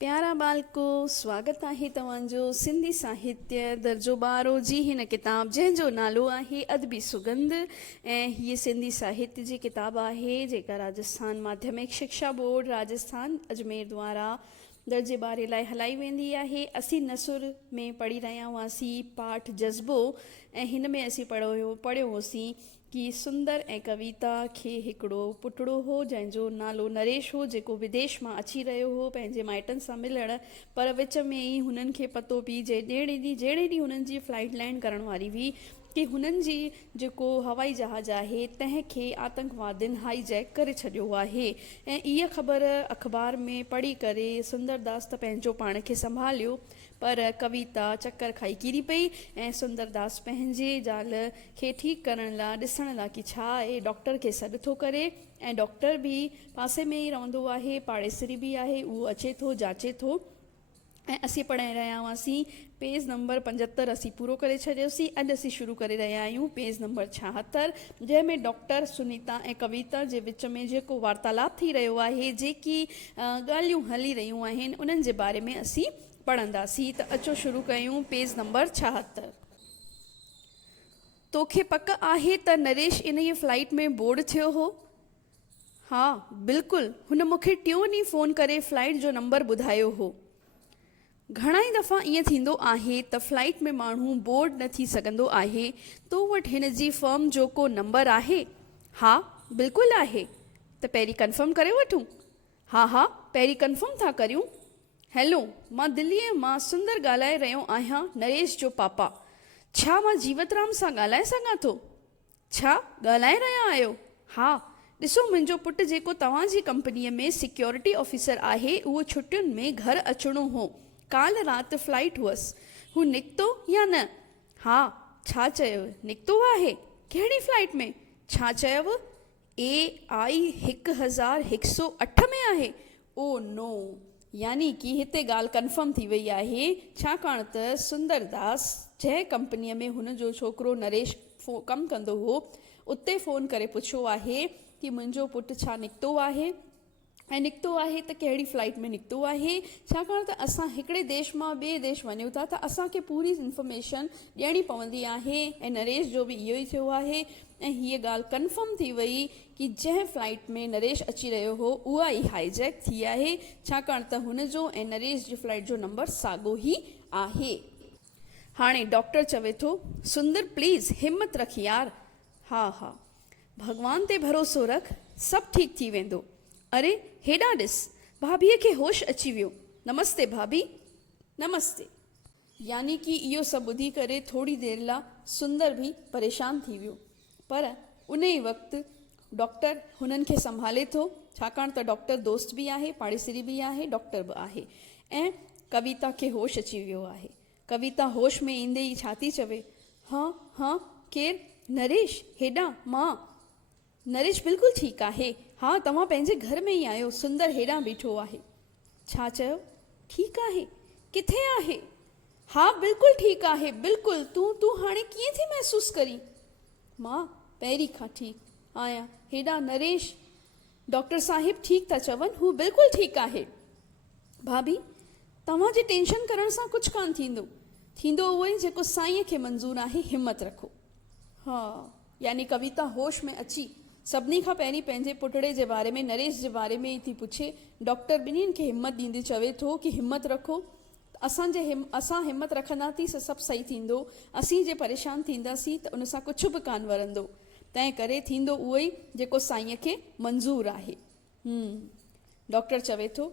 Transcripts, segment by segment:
प्यारा बालको, स्वागत आहे तव्हांजो सिंधी साहित्य दर्जो 12 जी हिन किताब जंहिंजो नालो आहे अदबी सुगंध। ऐं हीअ सिंधी साहित्य जी किताब आहे जेका राजस्थान माध्यमिक शिक्षा बोर्ड राजस्थान अजमेर द्वारा दर्जे 12 लाइ हलाई वेंदी आहे। असीं नसुर में पढ़ी रहिया हुआसीं पाठ जज़्बो, ऐं हिन में असीं पढ़ियो होसीं कि सुंदर ऐं कविता खे हिकिड़ो पुटड़ो हो जंहिंजो नालो नरेश हो, जेको विदेश मां अची रहियो हो पंहिंजे माइटनि सां मिलण। पर विच में ई हुननि खे पतो पई जहिड़े ॾींहुं हुननि जी फ्लाइट लैंड करण वारी हुई कि हुननि जी जेको हवाई जहाज़ आहे तंहिंखे आतंकवादियुनि हाईजैक करे छॾियो आहे। ऐं इहा ख़बर अख़बार में पढ़ी करे सुंदरदास त पंहिंजो पाण खे संभालियो, पर कविता चकर खाई किरी पई ऐं सुंदरदास पंहिंजे ज़ाल खे ठीकु करण लाइ ॾिसण लाइ कि छा आहे डॉक्टर खे सॾु थो करे। ऐं डॉक्टर बि पासे में ई रहंदो आहे, पाड़ेसरी बि आहे, उहो अचे थो जाचे थो। ऐं असीं पढ़ाए रहिया हुआसीं पेज नंबर 75 असीं पूरो करे छॾियोसीं। अॼु असीं शुरू करे रहिया आहियूं पेज नंबर 76, जंहिंमें डॉक्टर सुनीता ऐं कविता जे विच में जेको वार्तालाप थी रहियो आहे, जेकी ॻाल्हियूं हली रहियूं आहिनि, उन्हनि जे बारे में असीं पढ़ंदासीं। त अचो शुरू कयूं पेज नंबर 76। तोखे पक आहे त नरेश इन ई फ्लाइट में बोर्ड थियो हो? हा बिल्कुलु, हुन मूंखे टियों ॾींहुं फ़ोन करे फ्लाइट जो नंबर ॿुधायो हो। घणाई दफ़ा ईअं थींदो आहे त फ्लाइट में माण्हू बोर्ड न थी सघंदो आहे। तो वटि हिन जी फर्म जो को नंबर आहे? हा बिल्कुलु आहे। त पहिरीं कंफर्म करे वठूं? हा पहिरीं कंफर्म था करियूं। हैलो, मां दिल्लीअ मां सुंदर ॻाल्हाए रहियो आहियां, नरेश जो पापा। छा मां जीवतराम सां ॻाल्हाए सघां थो? छा ॻाल्हाए रहिया आहियो? हा, ॾिसो मुंहिंजो पुटु जेको तव्हांजी कंपनीअ में सिक्योरिटी ऑफिसर आहे, उहो छुटियुनि में घर अचिणो हो। काल्ह राति फ्लाइट हुअसि, हू निकितो या न? हा, छा चयव? निकितो आहे? कहिड़ी फ्लाइट में? छा चयव? AI 1108 में आहे। ओ नो, यानी कि हिते ॻाल्हि कंफर्म थी वई आहे, छाकाणि त सुंदरदास जंहिं कंपनीअ में हुन जो छोकिरो नरेश कमु कंदो हो, उते फ़ोन करे पुछियो आहे कि मुंहिंजो पुटु छा निकितो आहे, ऐं निकितो आहे त कहिड़ी फ्लाइट में निकितो आहे। छाकाणि त असां हिकिड़े देश मां ॿिए देश वञूं था त असांखे पूरी इंफॉर्मेशन ॾियणी पवंदी आहे, ऐं नरेश जो बि इहो ई थियो आहे। ऐं हीअ ॻाल्हि कंफर्म थी वई कि जंहिं फ्लाइट में नरेश अची रहियो हो उहा ई हाईजैक थी आहे, छाकाणि त हुनजो ऐं नरेश जी फ्लाइट जो नंबर साॻियो ई आहे। हाणे डॉक्टर चवे थो, सुंदर प्लीज़ हिम्मत रख यार। हा भॻवान ते भरोसो रख, सभु ठीकु थी वेंदो। अरे हेॾा ॾिस, भाभीअ खे होश अची वियो। नमस्ते भाभी। नमस्ते। यानी कि इहो सभु ॿुधी करे थोरी देरि लाइ सुंदर बि परेशान थी वियो, पर उन ई वक़्तु डॉक्टर हुननि खे संभाले थो, छाकाणि त डॉक्टर दोस्त बि आहे, पाड़ेसरी बि आहे, डॉक्टर बि आहे। ऐं कविता खे होश अची वियो आहे। कविता होश में ईंदे ई छा थी चवे? हा केरु? नरेश? हेॾां मां? नरेश बिल्कुलु ठीकु आहे। हा, तव्हां पंहिंजे घर में ई आहियो, सुंदर हेॾां बीठो आहे। छा चयो? ठीकु आहे? किथे आहे? हा बिल्कुलु ठीकु आहे, बिल्कुलु। तूं हाणे कीअं थी महसूसु करी? मां पहिरीं खां ठीकु आहियां। हेॾां नरेश? डॉक्टर साहिबु ठीकु था चवनि, हू बिल्कुलु ठीकु आहे। भाभी, तव्हांजी टेंशन करण सां कुझु कान थींदो उहो ई जेको साईंअ खे मंज़ूर आहे। हिम्मत रखो। हा, यानी कविता होश में अची सभिनी खां पहिरीं पंहिंजे पुटड़े जे बारे में, नरेश जे बारे में ई थी पुछे। डॉक्टर ॿिन्हिनि खे हिम्मत ॾींदे चवे थो कि हिम्मत रखो, असां हिम्मत रखंदासीं त सभु सही थींदो। असीं जे परेशान थींदासीं त उन सां कुझु बि कान वरंदो, तंहिं करे थींदो उहो ई जेको साईंअ खे मंज़ूर आहे। डॉक्टर चवे थो,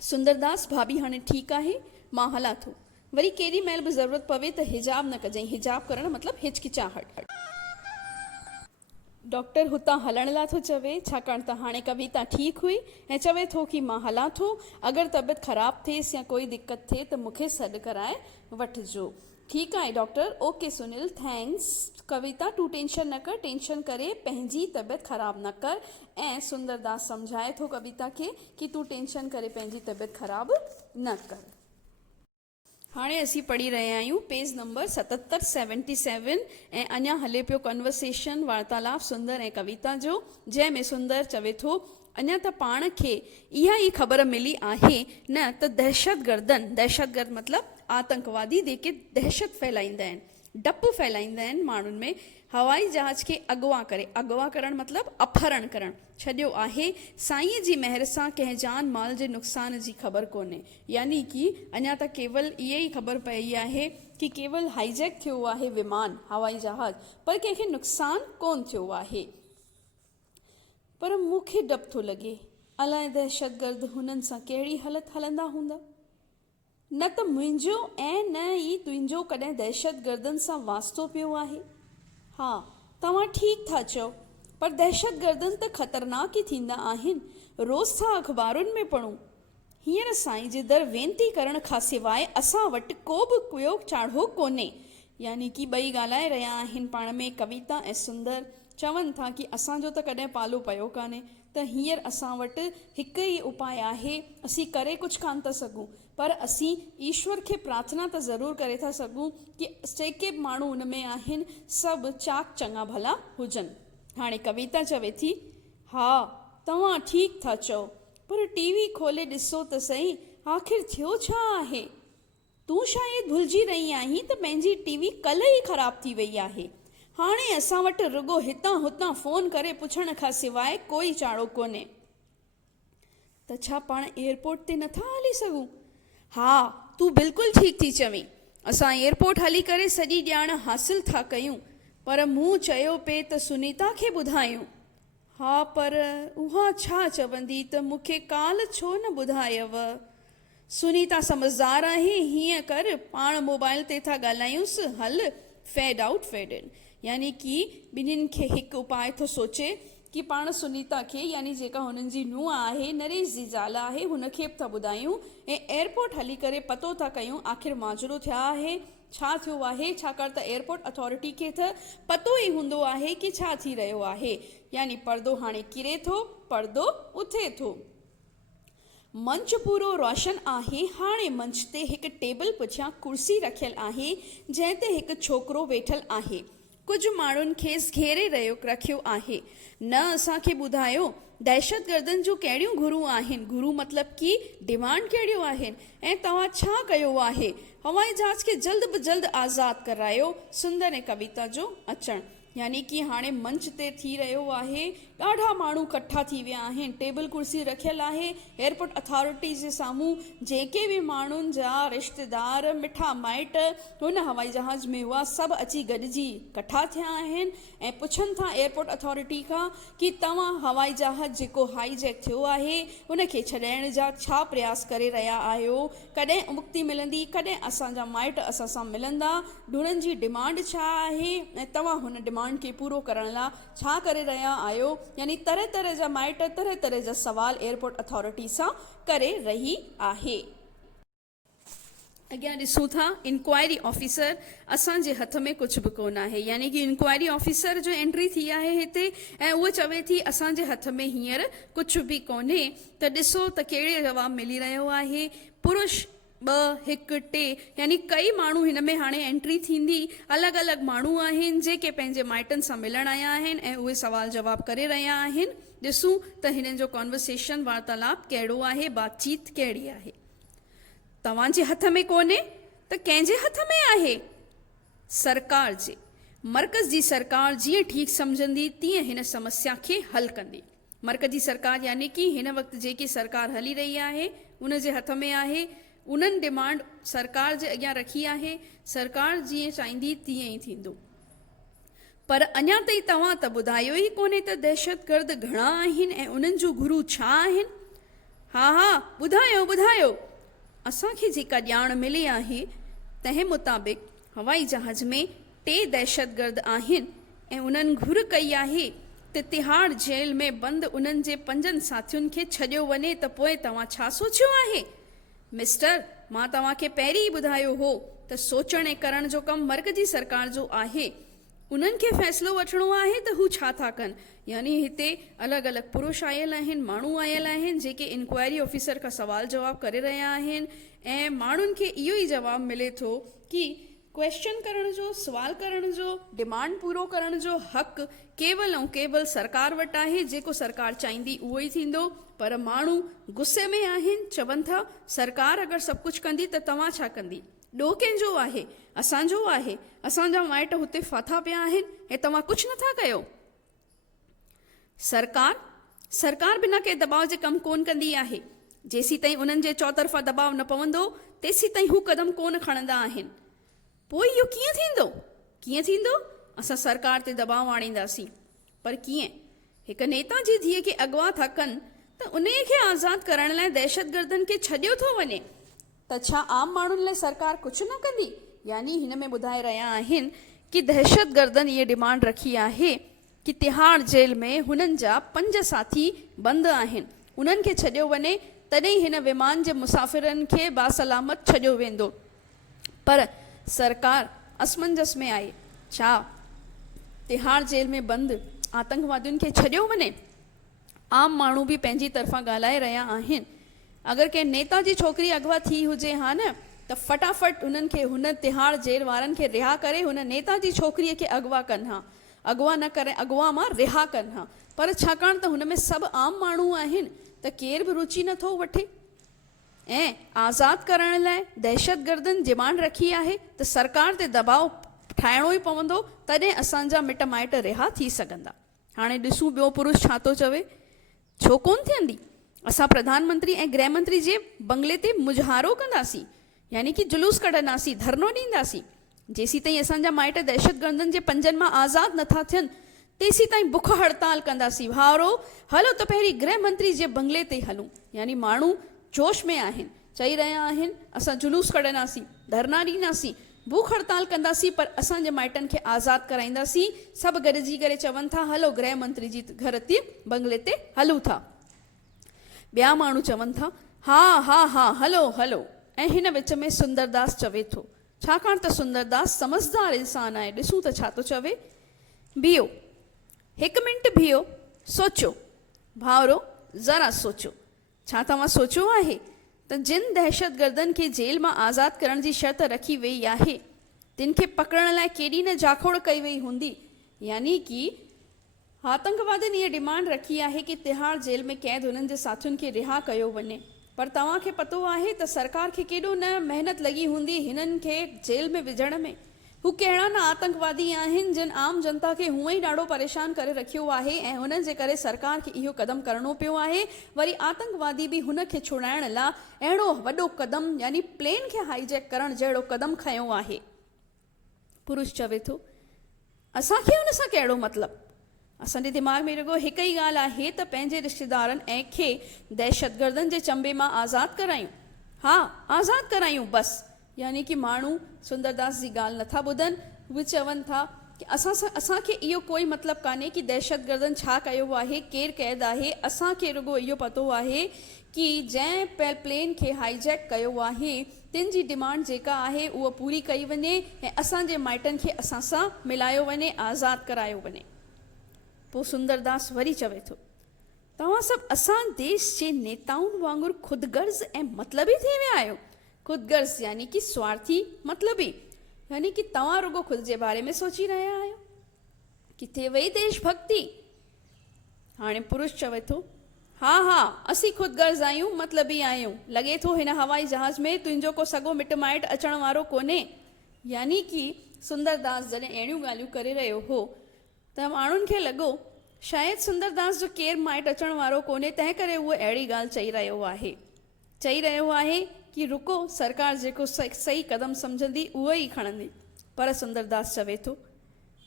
सुंदरदास भाभी हाणे ठीकु आहे, मां हलां थो। वरी केॾी महिल बि ज़रूरत पवे त हिजाब न कजांइ। हिजाब करणु मतिलबु हिचकिचाहट। डॉक्टर हुतां हलण लाइ थो चवे, छाकाणि त हाणे कविता ठीकु हुई ऐं चवे थो कि मां हलां थो। अगरि तबियत ख़राबु थिएसि या कोई दिक़त थिए त मूंखे सॾु कराए वठिजो। ठीकु आहे डॉक्टर, ओके सुनील, थैंक्स। कविता तूं टेंशन न कर, टेंशन करे पंहिंजी तबियत ख़राबु न कर। ऐं सुंदरदास सम्झाए थो कविता खे कि तूं टेंशन करे पंहिंजी तबियत ख़राबु न कर। हाणे असीं पढ़ी रहिया आहियूं पेज नंबर 77 ऐं अञा हले पियो कन्वर्सेशन, वार्तालाप सुंदर ऐं कविता जो, जंहिंमें सुंदर चवे थो, अञा त पाण खे इहा ई ख़बर मिली आहे न त दहशतगर्द मतिलबु आतंकवादी जेके दहशत फैलाईंदा आहिनि, डपु फैलाईंदा आहिनि माण्हुनि में, हवाई जहाज़ खे अगवा करणु मतिलबु अपहरण करणु छॾियो आहे। साईं जी महर सां कंहिं जान माल जे नुक़सान जी ख़बर कोन्हे। यानी कि अञा त केवल इहे ई ख़बर पई आहे कि केवल हाईजैक थियो आहे विमान, हवाई जहाज़, पर कंहिंखे नुक़सान कोन थियो आहे। पर मूंखे डपु थो लॻे, अलाए दहशतगर्द हुननि सां कहिड़ी हालत हलंदा हूंदा। न त मुंहिंजो ऐं न ई तुंहिंजो कॾहिं दहशतगर्दनि सां वास्तो पियो आहे। हा, तव्हां ठीकु था चओ, पर दहशतगर्दनि त ख़तरनाक ई थींदा आहिनि। रोज़ था अख़बारुनि में पढ़ूं। हींअर साईं जे दर वेनती करण खां सवाइ असां वटि को बि कुयो चाढ़ो कोन्हे। यानी कि ॿई ॻाल्हाए रहिया आहिनि पाण में, कविता ऐं सुंदर चवनि था कि असांजो त कॾहिं पालो पियो कान्हे, त हींअर असां वटि हिकु ई उपाय आहे। असीं करे कुझु कान था सघूं, पर असीं ईश्वर खे प्रार्थना त ज़रूरु करे था सघूं कि जेके बि माण्हू उन में आहिनि सभु चाक चङा भला हुजनि। हाणे कविता चवे थी, हा तव्हां ठीकु था चओ, पर टीवी खोले ॾिसो त सही, आख़िर थियो छा आहे? तूं शायदि भुलिजी रही आहीं त पंहिंजी टीवी कल्ह ई ख़राबु थी वई आहे। हाणे असां वटि रुगो हितां हुतां फ़ोन करे पुछण खां सवाइ कोई चाड़ो कोन्हे। त छा पाण एयरपोर्ट ते नथा हली सघूं? हा, तूं बिल्कुलु ठीकु थी चवीं। असां एयरपोर्ट हली करे सॼी ॼाण हासिलु था कयूं, पर मूं चयो पिए त सुनीता खे ॿुधायूं। हा, पर उहा छा चवंदी त मूंखे काल्ह छो न ॿुधायव? सुनीता समझदार आहे, हीअं कर पाण मोबाइल ते था ॻाल्हायूंसि, हल फेड आउट फेड इन। यानी कि ॿिन्हिनि खे हिकु उपाय थो सोचे कि पाण सुनीता खे, यानी जेका हुननि जी नुंहुं आहे, नरेश जी ज़ाल आहे, हुनखे बि था ॿुधायूं ऐं एयरपोर्ट हली करे पतो था कयूं आख़िर माजरो थिया आहे, छा थियो आहे। छाकाणि त एयरपोर्ट अथॉरिटी खे त पतो ई हूंदो आहे कि छा थी रहियो आहे। यानी पर्दो हाणे किरे थो, पर्दो उथे थो। मंच पूरो रोशन आहे। हाणे मंच ते हिकु टेबल पुठियां कुर्सी रखियल आहे, जंहिं ते हिकु छोकिरो वेठल आहे। कुझु माण्हुनि खेसि घेरे रखियो आहे। न असांखे ॿुधायो दहशतगर्दनि जूं कहिड़ियूं घुरूं आहिनि, घुरूं मतिलबु कि डिमांड कहिड़ियूं आहिनि, ऐं तव्हां छा कयो आहे? हवाई जहाज़ खे जल्द बि जल्द आज़ादु करायो। सुंदर ऐं कविता जो अचणु। यानी कि हाणे मंच ते थी रहियो आहे, ॾाढा माण्हू इकट्ठा थी विया आहिनि, टेबल कुर्सी रखियल आहे। एयरपोर्ट अथॉरिटी जे साम्हूं जेके बि माण्हुनि जा रिश्तेदार, मिठा माइट हुन हवाई जहाज़ में हुआ, सभु अची गॾिजी इकट्ठा थिया आहिनि ऐं पुछनि था एयरपोर्ट अथॉरिटी खां कि तव्हां हवाई जहाज़ जेको हाईजैक थियो आहे उनखे छॾाइण जा छा प्रयास करे रहिया आहियो? कॾहिं मुक्ति मिलंदी? कॾहिं असांजा माइट असां सां मिलंदा? हुननि जी डिमांड छा आहे ऐं तव्हां हुन डिमांड खे पूरो करण लाइ छा करे रहिया आहियो? यानी तरह तरह जा माइट तरह तरह जा सवाल एयरपोर्ट अथॉरिटी सां करे रही आहे। अॻियां ॾिसूं था, इंक्वायरी ऑफिसर। असांजे हथ में कुझु बि कोन आहे। यानी कि इंक्वायरी ऑफिसर जो एंट्री थी आहे हिते ऐं उहा चवे थी असांजे हथ में हींअर कुझु बि कोन्हे। त ॾिसो त कहिड़े जवाबु मिली रहियो आहे। पुरुष 2, 1, 2 यानी कई माण्हू हिन में हाणे एंट्री थींदी। अलॻि अलॻि माण्हू आहिनि जेके पंहिंजे माइटनि सां मिलण आया आहिनि ऐं उहे सवाल जवाब करे रहिया आहिनि। ॾिसूं त हिननि जो कॉन्वर्सेशन, वार्तालाप कहिड़ो आहे, बातचीत कहिड़ी आहे। तव्हांजे हथ में कोन्हे त कंहिंजे हथ में आहे? सरकार जे। मर्कज़ जी सरकार जीअं ठीकु सम्झंदी तीअं हिन समस्या खे हल कंदी। मर्कज़ी सरकार यानी कि हिन वक़्तु जेकी सरकार हली रही आहे उन जे हथ में आहे। उन्हनि डिमांड सरकार जे अॻियां रखी आहे। सरकार जीअं चाहींदी तीअं ई थींदो। पर अञा ताईं तव्हां त ॿुधायो ई कोन्हे त दहशतगर्द घणा आहिनि ऐं उन्हनि जूं घुरूं छा आहिनि। हा हा, ॿुधायो ॿुधायो। असांखे जेका ॼाण मिली आहे तंहिं मुताबिक़ हवाई जहाज़ में 3 दहशतगर्द आहिनि ऐं उन्हनि घुर कई आहे त तिहाड़ जेल में बंदि उन्हनि जे 5 साथियुनि खे छॾियो वञे। त पोइ तव्हां छा सोचियो आहे? मिस्टर, मां तव्हांखे पहिरीं ई ॿुधायो हो त सोचण ऐं करण जो कमु मर्कज़ी सरकार जो आहे। उन्हनि खे फ़ैसिलो वठिणो आहे त हू छा था कनि। यानी हिते अलॻि अलॻि पुरुष आयल आहिनि, माण्हू आयल आहिनि जेके इंक्वायरी ऑफिसर खां सवाल जवाब करे रहिया आहिनि ऐं माण्हुनि खे इहो ई जवाबु मिले थो कि क्वेश्चन करण जो, सवाल करण जो, डिमांड पूरो करण जो हक़ केवल ऐं केवल सरकार वटि आहे। जेको सरकार चाहींदी उहो ई थींदो। पर माण्हू गुस्से में आहिनि, चवनि था सरकार अगरि सभु कुझु कंदी त तव्हां छा कंदी? ॾोह कंहिंजो आहे? असांजो आहे। असांजा माइट हुते फाथा पिया आहिनि ऐं तव्हां कुझु नथा कयो। सरकार बिना के दबाव जे कमु कोन कंदी आहे। जेसी ताईं उन्हनि जे चौतरफ़ा दबाव न पवंदो तेसी ताईं हू कदम कोन खणंदा आहिनि। पोइ इहो कीअं थींदो? असां सरकार ते दबाव आणींदासीं, पर कीअं? हिकु नेता जी धीअ खे अगवा था कनि त उन खे आज़ादु करण लाइ दहशतगर्दनि खे छॾियो थो वञे, त छा आम माण्हुनि लाइ सरकार कुझु न कंदी? यानी हिन में ॿुधाए रहिया आहिनि कि दहशतगर्दनि इहे डिमांड रखी आहे कि तिहाड़ जेल में हुननि जा 5 साथी बंदि आहिनि, उन्हनि खे छॾियो वञे, तॾहिं हिन विमान जे मुसाफ़िरनि खे बासलामत छॾियो वेंदो। पर सरकार असमंजस में आहे। छा तिहाड़ जेल में बंदि आतंकवादियुनि खे छॾियो वञे? आम माण्हू बि पंहिंजी तरफ़ां ॻाल्हाए रहिया आहिनि। अगरि कंहिं नेता जी छोकिरी अगवा थी हुजे हा न, त फटाफट उन्हनि खे, हुन तिहाड़ जेल वारनि खे रिहा करे हुन नेता जी छोकिरीअ खे अगवा कनि हा, अगवा न करे अगवा मां रिहा कनि हा। पर छाकाणि त हुन में सभु आम माण्हू आहिनि त केर बि रुचि नथो वठे। ऐं आज़ादु करण लाइ दहशतगर्दनि डिमांड रखी आहे त सरकार ते दबाव ठाहिणो ई पवंदो, तॾहिं असांजा मिट माइट रिहा थी सघंदा। हाणे ॾिसूं ॿियो पुरुष छा थो चवे। छो कोन थियंदी? असां प्रधानमंत्री ऐं गृह मंत्री जे बंगले ते मुज़ाहरो कंदासीं, यानी कि जुलूस कढंदासीं, धरनो ॾींदासीं। जेसी ताईं असांजा माइट दहशतगर्दनि जे पंजनि मां आज़ादु नथा थियनि तेसी ताईं बुख हड़ताल कंदासीं। भाउरो, हलो त पहिरीं गृह मंत्री जे बंगले ते हलूं। यानी माण्हू जोश में आहिनि, चई रहिया आहिनि असां जुलूस कढंदासीं, धरना ॾींदासीं, भूख हड़ताल कंदासीं, पर असांजे माइटनि खे आज़ादु कराईंदासीं। सभु गॾिजी करे चवनि था हलो गृह मंत्री जी घर ते बंगले ते हलूं था। ॿिया माण्हू चवनि था हा हलो। ऐं हिन विच में सुंदरदास चवे थो, छाकाणि त सुंदरदास समझदार इंसान आहे। ॾिसूं त छा थो चवे। बीहो, 1 मिंट बीहो, सोचो। भाउरो, ज़रा सोचो। छा तव्हां सोचियो आहे त जिन दहशतगर्दनि खे जेल मां आज़ादु करण जी शर्त रखी वई आहे, तिन खे पकड़ण लाइ केॾी न जाखोड़ कई वई हूंदी? यानी कि आतंकवादियुनि इहा डिमांड रखी आहे कि तिहाड़ जेल में क़ैद हुननि जे साथियुनि खे रिहा कयो वञे। पर तव्हांखे पतो आहे त सरकार खे केॾो न महिनत लॻी हूंदी हिननि खे जेल में विझण में। हू कहिड़ा न आतंकवादी आहिनि जिन आम जनता खे हूअं ई ॾाढो परेशान करे रखियो आहे ऐं हुननि जे करे सरकार खे इहो क़दम करणो पियो आहे। वरी आतंकवादी बि हुन खे छुड़ाइण लाइ अहिड़ो वॾो क़दम, यानी प्लेन खे हाईजैक करण जहिड़ो क़दम खयो आहे। पुरुष चवे थो, असांखे हुन सां कहिड़ो मतिलबु? असांजे दिमाग़ में रुॻो हिकु ई ॻाल्हि आहे त पंहिंजे रिश्तेदारनि ऐं खे दहशतगर्दनि जे चंबे मां आज़ादु करायूं। हा, आज़ादु करायूं बसि। यानी कि माण्हू सुंदरदास जी ॻाल्हि नथा ॿुधनि। उहे चवनि था कि असांखे इहो कोई मतिलबु कान्हे कि दहशतगर्दनि छा कयो आहे, केरु क़ैद आहे। असांखे रुॻो इहो पतो आहे कि जंहिं प्लेन खे हाईजैक कयो आहे तिन जी डिमांड जेका आहे उहा पूरी कई वञे ऐं असांजे माइटनि खे असां सां मिलायो वञे, आज़ादु करायो वञे। पोइ सुंदरदास वरी चवे थो, तव्हां सभु असां देश जे नेताउनि वांगुरु ख़ुदगर्ज़ ऐं मतलबी थी विया आहियो। ख़ुदगर्ज़ यानी कि स्वार्थी, मतलबी यानी कि तव्हां रुॻो ख़ुदि जे बारे में सोची रहिया आहियो। किथे वई देशभक्ति? हाणे पुरुष चवे थो, हा असीं ख़ुदगर्ज़ आहियूं, मतलबी आहियूं। लॻे थो हिन हवाई जहाज़ में तुंहिंजो को सॻो मिट माइट अचण वारो कोन्हे। यानी कि सुंदरदास जॾहिं अहिड़ियूं ॻाल्हियूं करे रहियो हो त माण्हुनि खे लॻो शायदि सुंदरदास जो केरु माइट अचण वारो कोन्हे, तंहिं करे उहो अहिड़ी ॻाल्हि चई रहियो आहे कि रुको, सरकार जेको सही क़दम सम्झंदी उहो ई खणंदी। पर सुंदरदास चवे थो,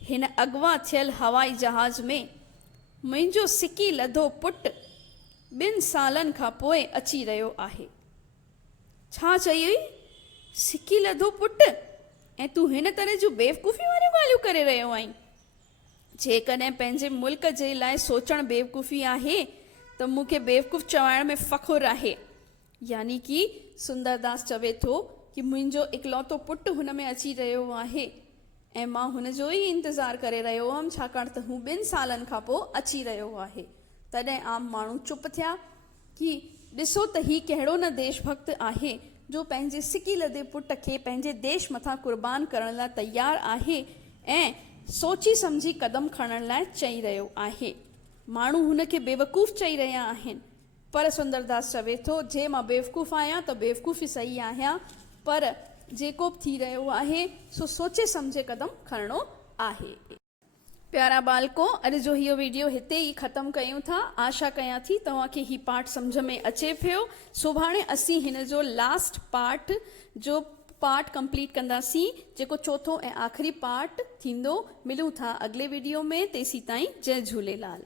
हिन अगवा थियल हवाई जहाज़ में मुंहिंजो सिकी लधो पुटु 2 सालनि खां पोइ अची रहियो आहे। छा चई हुई? सिकी लधो पुटु? ऐं तूं हिन तरह जूं बेवकूफ़ी वारियूं ॻाल्हियूं करे रहियो आहीं। जेकॾहिं पंहिंजे मुल्क जे लाइ सोचणु बेवकूफ़ी आहे त मूंखे बेवकूफ़ चवाइण में फ़ख़ुरु आहे। यानी कि सुंदरदास चवे थो कि मुंहिंजो इकलौतो पुटु हुन में अची रहियो आहे ऐं मां हुनजो ई इंतज़ारु करे रहियो हुअमि, छाकाणि त हू 2 सालनि खां पोइ अची रहियो आहे। तॾहिं आम माण्हू चुप थिया कि ॾिसो त ही कहिड़ो न देशभक्त आहे जो पंहिंजे सिकी लदे पुट खे पंहिंजे देश मथां कुर्बान करण लाइ तयारु आहे ऐं सोची सम्झी कदम खणण लाइ चई रहियो आहे। माण्हू हुनखे बेवकूफ़ चई रहिया आहिनि, पर सुंदरदास चवे थो जे मां बेवकूफ़ आहियां त बेवकूफ़ ई सही आहियां, पर जेको बि थी रहियो आहे सो सोचे सम्झे कदम खणणो आहे। प्यारा बालको, अॼु जो इहो वीडियो हिते ई ख़तमु कयूं था। आशा कयां थी तव्हांखे ही पार्ट सम्झ में अचे पियो। सुभाणे असीं हिन जो लास्ट पार्ट जो पार्ट कंप्लीट कंदासीं, जेको चौथों ऐं आख़िरी पार्ट थींदो। मिलूं था अॻिले वीडियो में, तेसीं ताईं जय झूलेलाल।